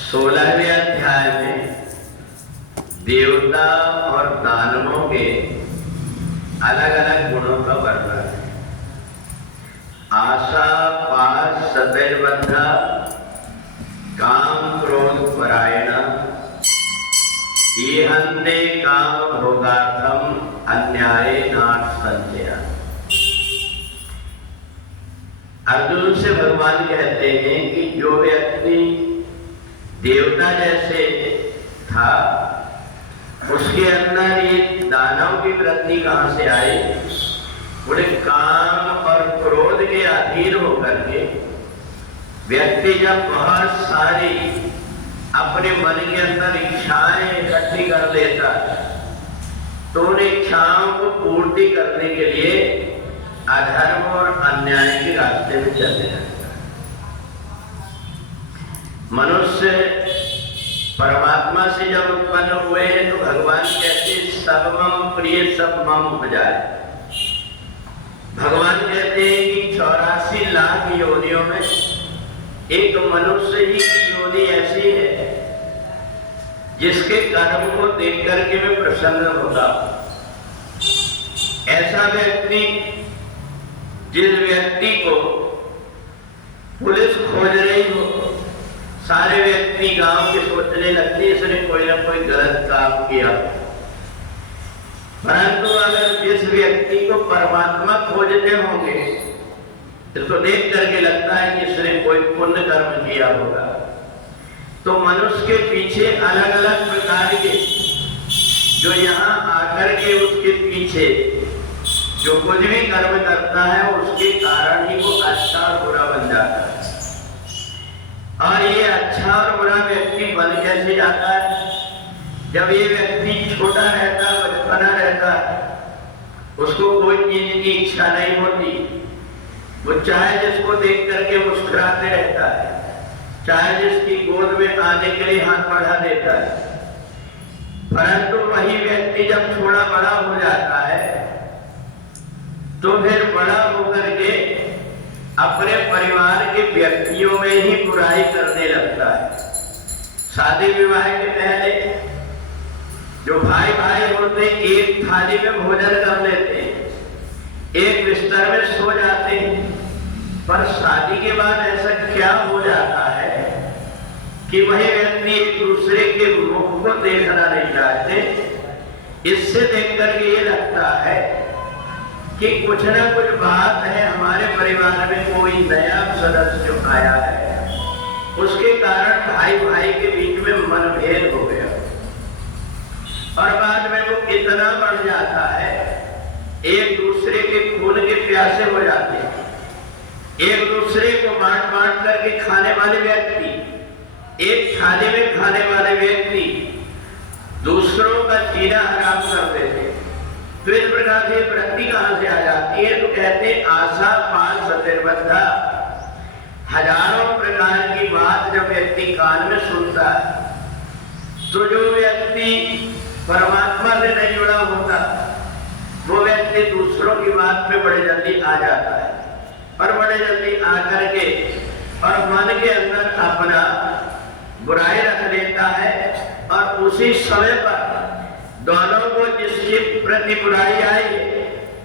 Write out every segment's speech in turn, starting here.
16वें अध्याय में देवता और दानवों के अलग अलग गुणों का वर्णन है। आशा पाश सतैर्बद्धा काम क्रोध परायण ईहन्ते काम भोगार्थम अन्याय नाट संचय। अर्जुन से भगवान कहते हैं कि जो व्यक्ति देवता जैसे था उसके अंदर ये दानव की वृत्ति कहां से आई? बड़े काम और क्रोध के अधीन होकर के व्यक्ति जब बहुत सारी अपने मन के अंदर इच्छाएं इकट्ठी कर लेता तो उन इच्छाओं को पूर्ति करने के लिए अधर्म और अन्याय के रास्ते में चलने लगता। मनुष्य परमात्मा से जब उत्पन्न हुए हैं तो भगवान कहते सब मम प्रिय सब मम हो जाए। भगवान कहते हैं कि 84 लाख योनियों में एक मनुष्य ही की योनि ऐसी है जिसके कर्म को देख करके मैं प्रसन्न होता। ऐसा व्यक्ति जिस व्यक्ति को पुलिस खोज रही हो, सारे व्यक्ति गांव के सोचने लगते इसने कोई ना कोई गलत काम किया। परंतु अगर जिस व्यक्ति को परमात्मा खोजते होंगे तो देख करके लगता है कि इसने कोई पुण्य कर्म किया होगा। तो मनुष्य के पीछे अलग अलग प्रकार के जो यहाँ आकर के उसके पीछे जो कुछ भी कर्म करता है उसके कारण ही वो अच्छा और बुरा बन जाता है। और ये अच्छा और बुरा व्यक्ति बन कैसे जाता है? जब ये व्यक्ति छोटा रहता, बचपना रहता, उसको कोई चीज की इच्छा नहीं होती, वो चाहे जिसको देख करके मुस्कुराते रहता है, चाहे जिसकी गोद में आने के लिए हाथ बढ़ा देता है। परंतु वही व्यक्ति जब थोड़ा बड़ा हो जाता है तो फिर बड़ा होकर के अपने परिवार के व्यक्तियों में ही बुराई करने लगता है। शादी विवाह के पहले जो भाई भाई होते एक थाली में भोजन कर लेते हैं, एक बिस्तर में सो जाते हैं, पर शादी के बाद ऐसा क्या हो जाता है कि वही व्यक्ति एक दूसरे के मुख को देखना नहीं चाहते। इससे देख करके ये लगता है कि कुछ ना कुछ बात है, हमारे परिवार में कोई नया सदस्य जो आया है उसके कारण भाई भाई के बीच में मनभेद हो गया और बाद में वो इतना बढ़ जाता है, एक दूसरे के खून के प्यासे हो जाते हैं। एक दूसरे को बांट बांट करके खाने वाले व्यक्ति, एक थाली में खाने वाले व्यक्ति दूसरों का जीना हराम कर देते। तो इस प्रकार से वृत्ति कहां से आ जाती है? तो कहते आशा पाश सतैर्बद्धा, हजारों प्रकार की बात जब व्यक्ति कान में सुनता है तो जो व्यक्ति परमात्मा से नहीं जुड़ा होता वो व्यक्ति दूसरों की बात में बड़े जल्दी आ जाता है और बड़े जल्दी आकर के और मन के अंदर अपना बुराई रख लेता है। और उसी समय पर दोनों को जिसके प्रति बुराई आई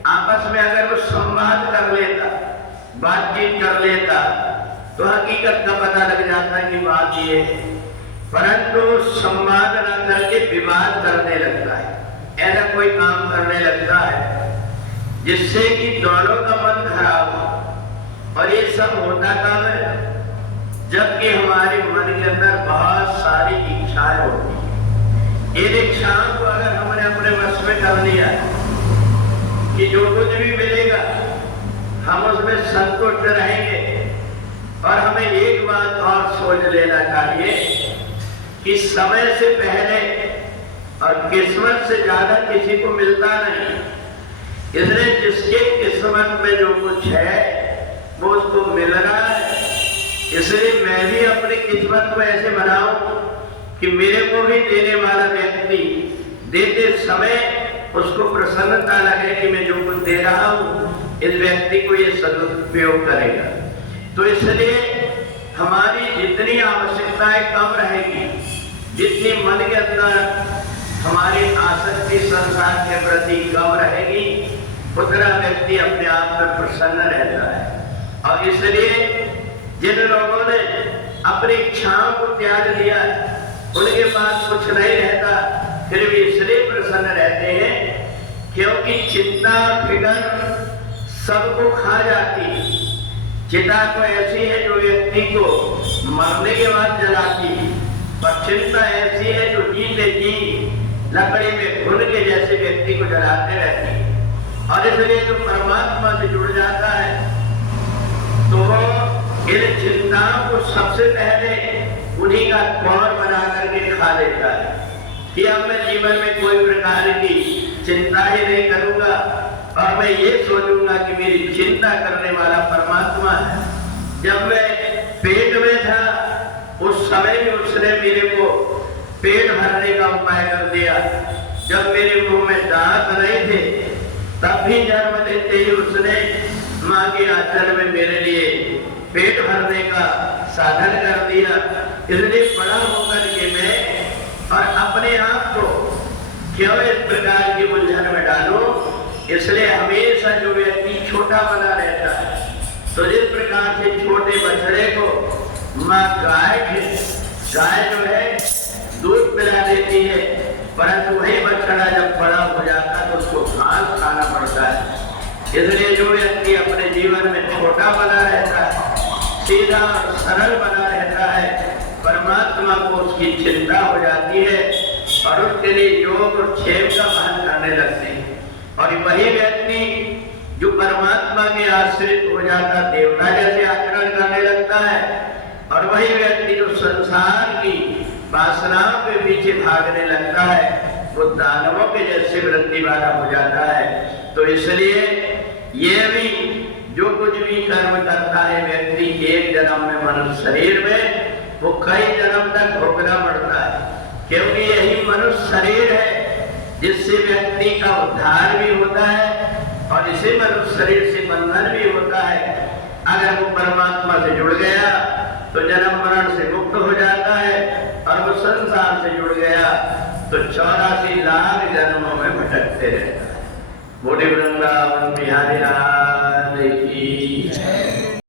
आपस में अगर वो संवाद कर लेता, बातचीत कर लेता तो हकीकत का पता लग जाता कि बात ये है। परंतु संवाद न करके विवाद करने लगता है, ऐसा कोई काम करने लगता है जिससे कि दोनों का मन खराब हो। और ये सब होता कब है? जबकि हमारे मन के अंदर बहुत सारी इच्छाएं होती हैं। इन इच्छाओं को अगर हमने अपने वश में कर लिया कि जो कुछ भी मिलेगा हम उसमें संतुष्ट रहेंगे, और हमें एक बात और सोच लेना चाहिए कि समय से पहले और किस्मत से ज्यादा किसी को मिलता नहीं। इसलिए जिसके किस्मत में जो कुछ है वो उसको मिल रहा है। इसलिए मैं भी अपनी किस्मत को ऐसे बनाऊं कि मेरे को भी देने वाला व्यक्ति देते समय उसको प्रसन्नता लगे कि मैं जो कुछ दे रहा हूं इस व्यक्ति को ये सदुपयोग करेगा। तो इसलिए हमारी जितनी आवश्यकताएं कम रहेगी, जितनी मन के अंदर हमारी आसक्ति संसार के प्रति कम रहेगी, उतना व्यक्ति अपने आप में प्रसन्न रहता है। और इसलिए जिन लोगों ने अपनी इच्छाओं को त्याग दिया, उनके पास कुछ नहीं रहता, फिर भी इसलिए प्रसन्न रहते हैं क्योंकि चिंता फिकर सबको खा जाती है। चिता तो ऐसी है जो व्यक्ति को मरने के बाद जलाती है, पर चिंता ऐसी है जो जीते जी लकड़ी में घुन के जैसे व्यक्ति को जलाते रहती है। और इसलिए जो परमात्मा से जुड़ जाता है तो इन चिंताओं को सबसे पहले उन्हीं का कौर बना करके खा लेता है कि अब मैं जीवन में कोई प्रकार की चिंता ही नहीं करूंगा और मैं ये सोचूंगा कि मेरी चिंता करने वाला परमात्मा है। जब मैं पेट में था उस समय भी उसने मेरे को पेट भरने का उपाय कर दिया। जब मेरे मुंह में दांत नहीं थे तब भी जन्म लेते ही उसने माँ के आंचल में मेरे लिए पेट भरने का साधन कर दिया। इसलिए बड़ा होकर के मैं और अपने आप को क्यों इस प्रकार की उलझन में डालो। इसलिए हमेशा जो व्यक्ति छोटा बना रहता है, तो जिस प्रकार से छोटे बछड़े को माँ गाय जो है दूध पिला देती है, परंतु वही बछड़ा जब बड़ा हो जाता है तो उसको घास खाना पड़ता है। इसलिए जो व्यक्ति अपने जीवन में छोटा बना रहता है, सीधा और सरल बना रहता है, परमात्मा को उसकी चिंता हो जाती है और उसके लिए योग और क्षेम का भान करने लगते हैं। और वही व्यक्ति जो परमात्मा के आश्रित हो जाता, देवता जैसे आचरण करने लगता है, और वही व्यक्ति जो संसार की वासनाओं के पीछे भागने लगता है, वो दानवों के जैसे वृत्ति वाला हो जाता है। तो इसलिए ये भी जो कुछ भी कर्म करता है व्यक्ति एक जन्म में मनुष्य शरीर में, वो कई जन्म तक भोगना पड़ता है, क्योंकि यही मनुष्य शरीर है जिससे व्यक्ति का उद्धार भी होता है और इसे मनुष्य शरीर से बंधन भी होता है। अगर वो परमात्मा से जुड़ गया तो जन्म मरण से मुक्त हो जाता है, और वो संसार से जुड़ गया तो 84 लाख जन्मों में भटकते रहता है। बोले वृंदावन बिहारी लाल की।